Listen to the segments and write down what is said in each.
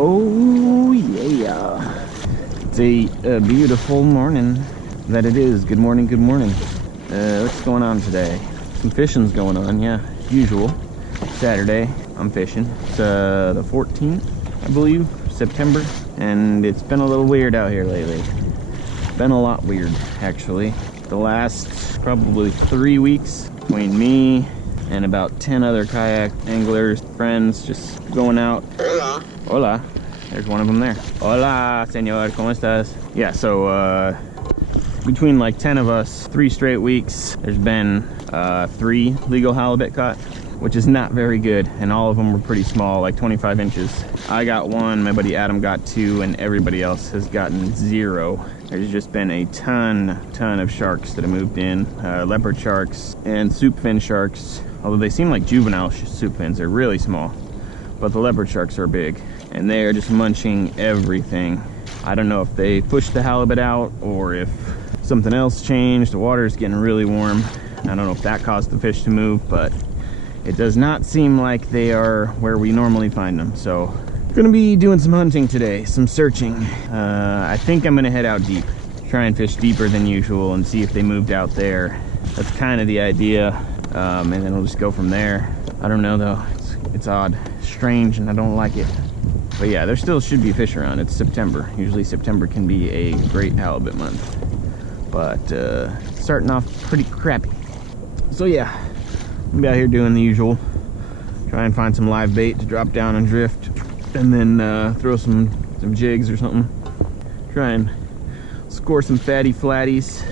Oh yeah, it's a beautiful morning that it is. Good morning, good morning. What's going on today? Some fishing's going on, yeah, usual. Saturday, I'm fishing. It's the 14th, I believe, September, and it's been a little weird out here lately. Been a lot weird, actually. The last probably 3 weeks between me and about 10 other kayak anglers, friends, just going out. Hola. Hola. There's one of them there. Hola, señor, ¿cómo estás? Yeah, so between like 10 of us, 3 straight weeks, there's been 3 legal halibut caught, which is not very good, and all of them were pretty small, like 25 inches. I got 1, my buddy Adam got 2, and everybody else has gotten 0. There's just been a ton of sharks that have moved in, leopard sharks and soup fin sharks, although they seem like juvenile soup fins. They're really small, but the leopard sharks are big, and they are just munching everything. I don't know if they pushed the halibut out or if something else changed. The water is getting really warm. I don't know if that caused the fish to move, but it does not seem like they are where we normally find them. So gonna be doing some hunting today, some searching. I think I'm gonna head out deep, try and fish deeper than usual and see if they moved out there. That's kind of the idea, and then we'll just go from there. I don't know though, it's odd, strange, and I don't like it. But yeah, there still should be fish around. It's September. Usually September can be a great halibut month, but starting off pretty crappy. So yeah, I'll be out here doing the usual, try and find some live bait to drop down and drift, and then throw some jigs or something. Try and score some fatty flatties.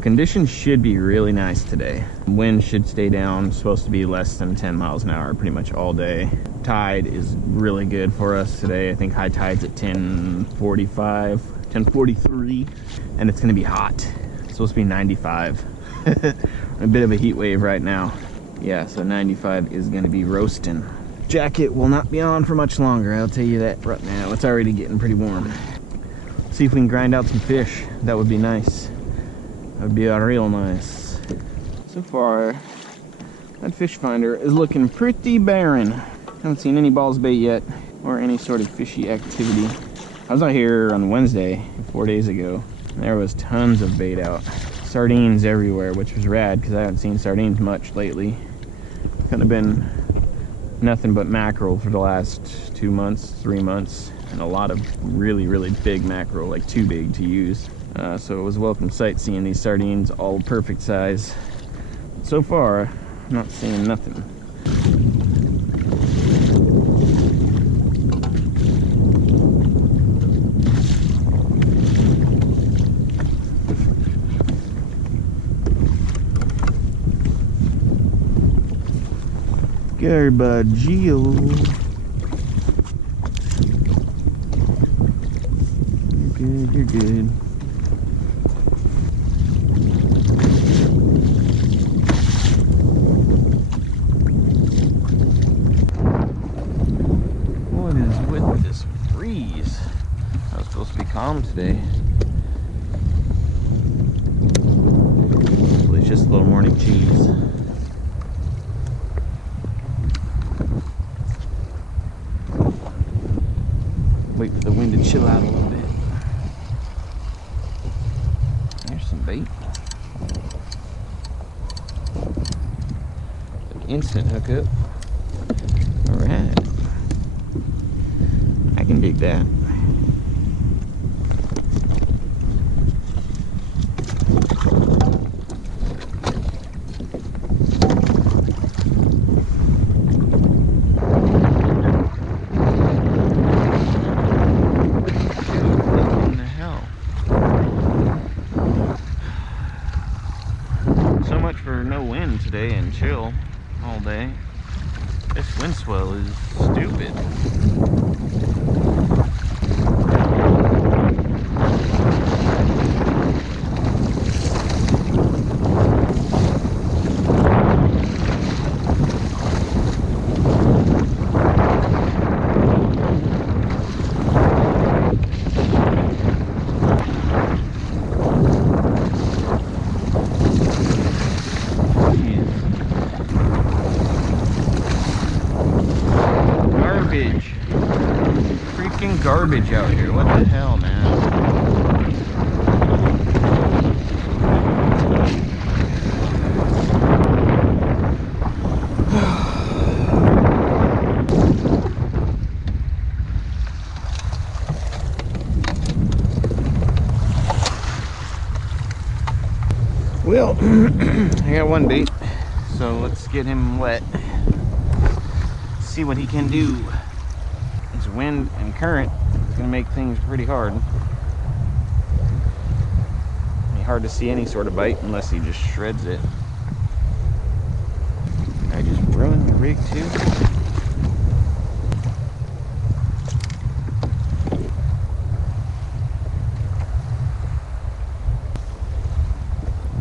Conditions should be really nice today. Wind should stay down, supposed to be less than 10 miles an hour pretty much all day. Tide is really good for us today. I think high tide's at 10:45, 10:43, and it's gonna be hot. It's supposed to be 95. A bit of a heat wave right now. Yeah, so 95 is gonna be roasting. Jacket will not be on for much longer, I'll tell you that right now. It's already getting pretty warm. See if we can grind out some fish. That would be nice. That would be real nice. So far, that fish finder is looking pretty barren. Haven't seen any balls bait yet, or any sort of fishy activity. I was out here on Wednesday, 4 days ago. There was tons of bait out. Sardines everywhere, which was rad, because I haven't seen sardines much lately. Kind of been nothing but mackerel for the last 2 months, 3 months, and a lot of really big mackerel, like too big to use. So it was a welcome sight seeing these sardines, all perfect size. So far, I'm not seeing nothing. Garbaggio. You're good, you're good. What is with this breeze? I was supposed to be calm today. Hopefully it's just a little morning cheese. Wait for the wind to chill out a little bit. There's some bait. An instant hookup. Alright. I can dig that. For no wind today and chill all day. This wind swell is stupid. fucking garbage out here. What the hell, man? Well, I got one bait, so let's get him wet. See what he can do. This wind and current is gonna make things pretty hard. It'll be hard to see any sort of bite unless he just shreds it. Did I just ruin the rig too?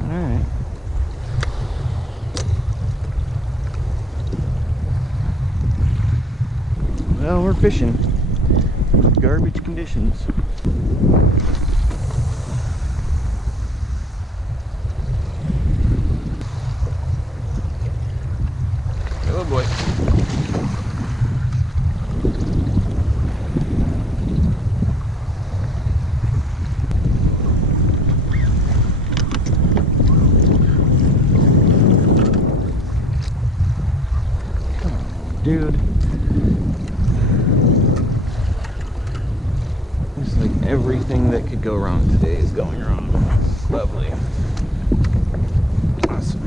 Alright. Well, we're fishing with garbage conditions. Oh boy. Come on, dude. Looks like everything that could go wrong today is going wrong. Lovely. Awesome.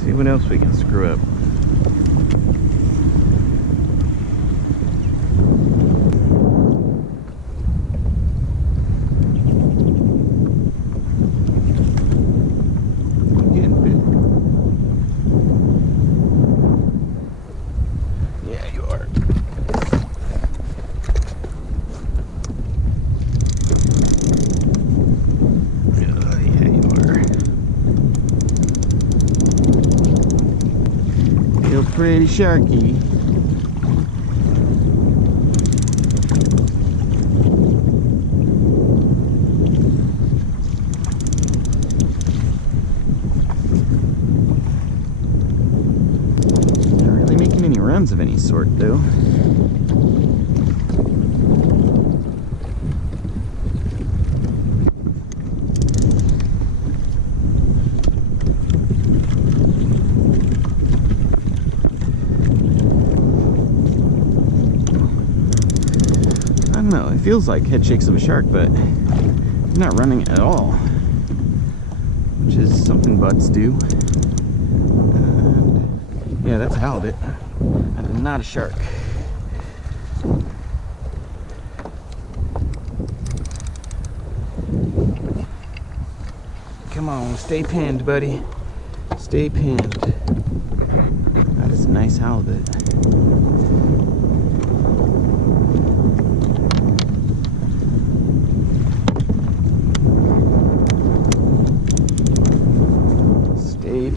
See what else we can screw up. Pretty sharky. Not really making any runs of any sort though. I don't know, it feels like head shakes of a shark, but he's not running at all, which is something butts do. And yeah, that's a halibut. That is not a shark. Come on, stay pinned, buddy. Stay pinned. That is a nice halibut.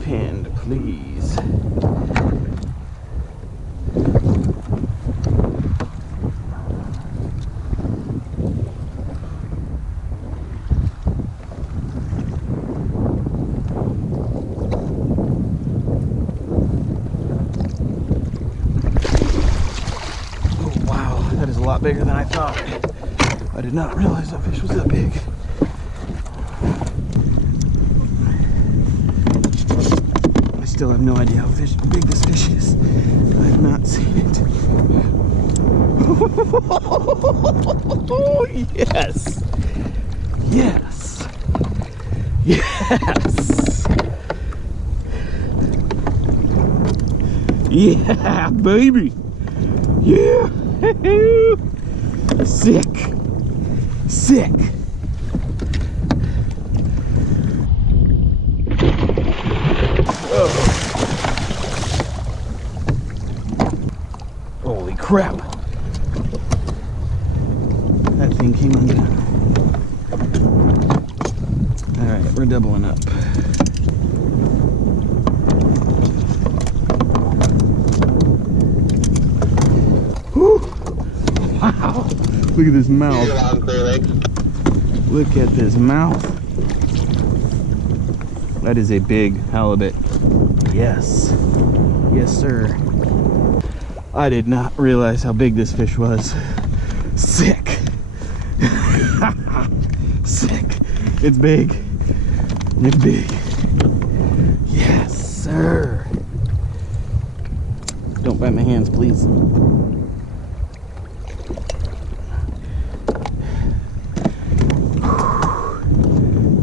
Pinned, please. Oh wow, that is a lot bigger than I thought. I did not realize that fish was that big. Still have no idea how big this fish is. I have not seen it. Oh, yes. Yes. Yes. Yeah, baby. Yeah. Sick. Sick. Oh. Holy crap. That thing came undone. Alright, we're doubling up. Whew. Wow. Look at this mouth. Look at this mouth. That is a big halibut. Yes. Yes, sir. I did not realize how big this fish was. Sick. Sick. It's big. It's big. Yes, sir. Don't bite my hands, please.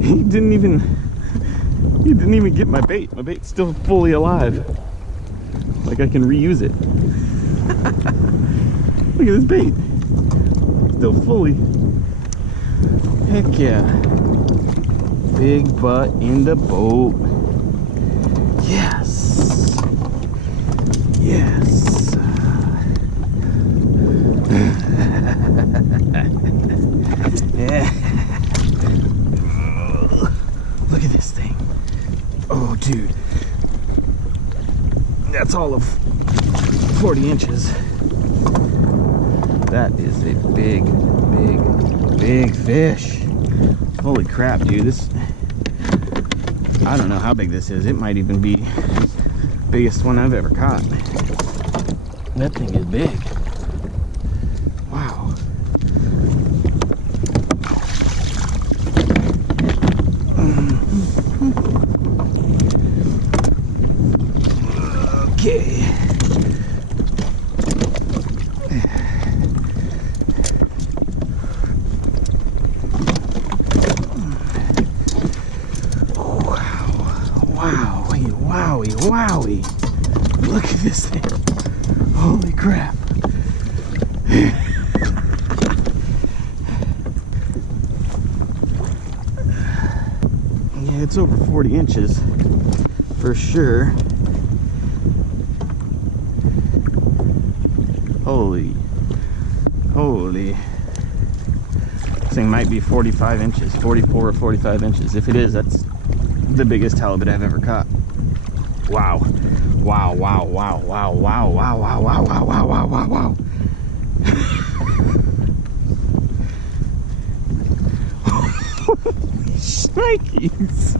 He didn't even get my bait. My bait's still fully alive. Like I can reuse it. Look at this bait. Still fully. Heck yeah. Big butt in the boat. Yes. Yes. Yeah. Look at this thing. Oh, dude. That's all of 40 inches. That is a big, big, big fish. Holy crap, dude. This, I don't know how big this is. It might even be the biggest one I've ever caught. That thing is big. Wow. Okay. Wowie, wowie. Look at this thing. Holy crap. Yeah, it's over 40 inches for sure. Holy. This thing might be 45 inches, 44 or 45 inches. If it is, that's the biggest halibut I've ever caught. Wow. Wow, wow, wow, wow, wow, wow, wow, wow, wow, wow, wow, wow, wow. Shnikes.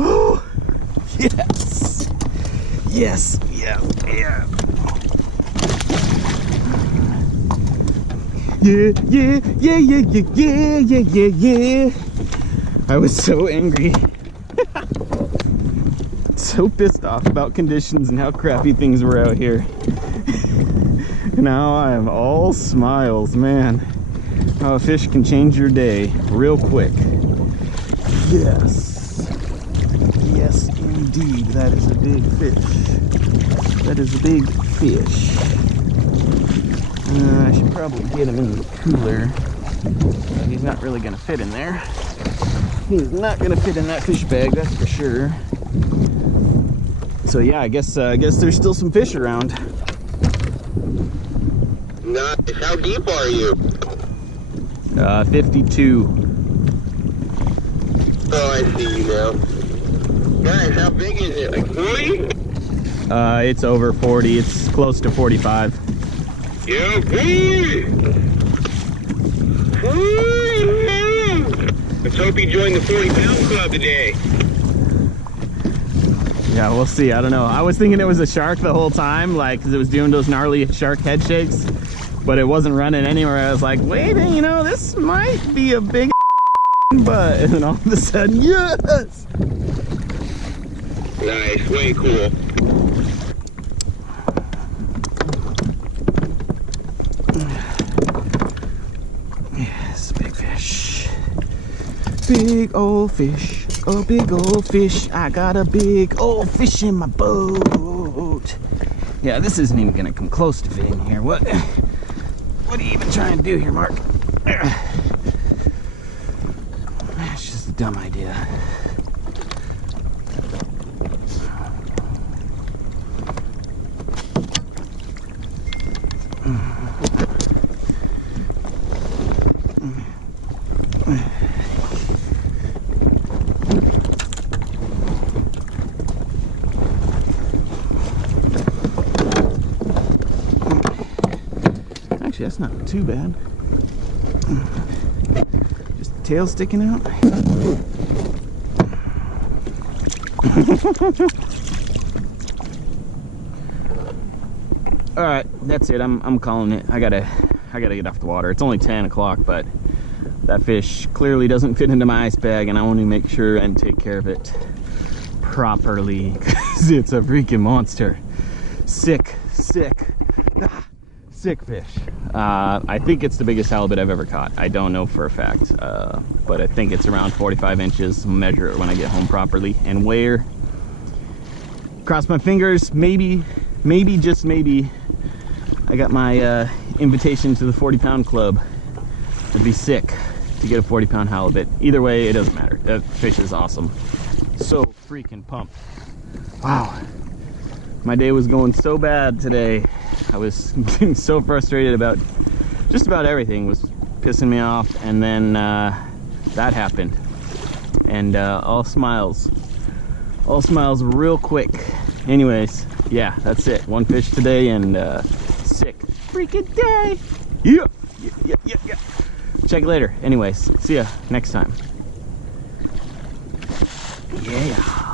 Oh, yes. Yes, yeah, yeah. Yeah, yeah, yeah, yeah, yeah, yeah, yeah, yeah. I was so angry. So pissed off about conditions and how crappy things were out here. Now I am all smiles, man. How a fish can change your day real quick. Yes. Yes, indeed. That is a big fish. That is a big fish. I should probably get him in the cooler. He's not really going to fit in there. He's not going to fit in that fish bag, that's for sure. So yeah, I guess there's still some fish around. Nice. How deep are you? 52. Oh, I see you now. Guys, how big is it? Like 40? It's over 40. It's close to 45. Yeah, boy! Let's hope you join the 40-pound club today. Yeah, we'll see. I don't know. I was thinking it was a shark the whole time, like, because it was doing those gnarly shark head shakes, but it wasn't running anywhere. I was like, wait, you know, this might be a big butt. And then all of a sudden, yes! Nice, way cool. Yes, big fish. Big old fish. Oh, big old fish. I got a big old fish in my boat. Yeah, this isn't even gonna come close to fitting here. What are you even trying to do here, Mark? It's just a dumb idea. Actually, that's not too bad. Just the tail sticking out. All right, that's it. I'm calling it. I gotta get off the water. It's only 10 o'clock, but that fish clearly doesn't fit into my ice bag, and I want to make sure and take care of it properly because it's a freaking monster. Sick fish. I think it's the biggest halibut I've ever caught. I don't know for a fact, but I think it's around 45 inches. I'll measure it when I get home properly and weigh her. Cross my fingers. Maybe, just maybe, I got my invitation to the 40-pound club. It'd be sick to get a 40-pound halibut. Either way, it doesn't matter. That fish is awesome. So freaking pumped. Wow. My day was going so bad today. I was getting so frustrated about just about everything was pissing me off, and then that happened. And all smiles real quick. Anyways, yeah, that's it. One fish today, and sick freaking day. Yeah. Check you later. Anyways, see ya next time. Yeah.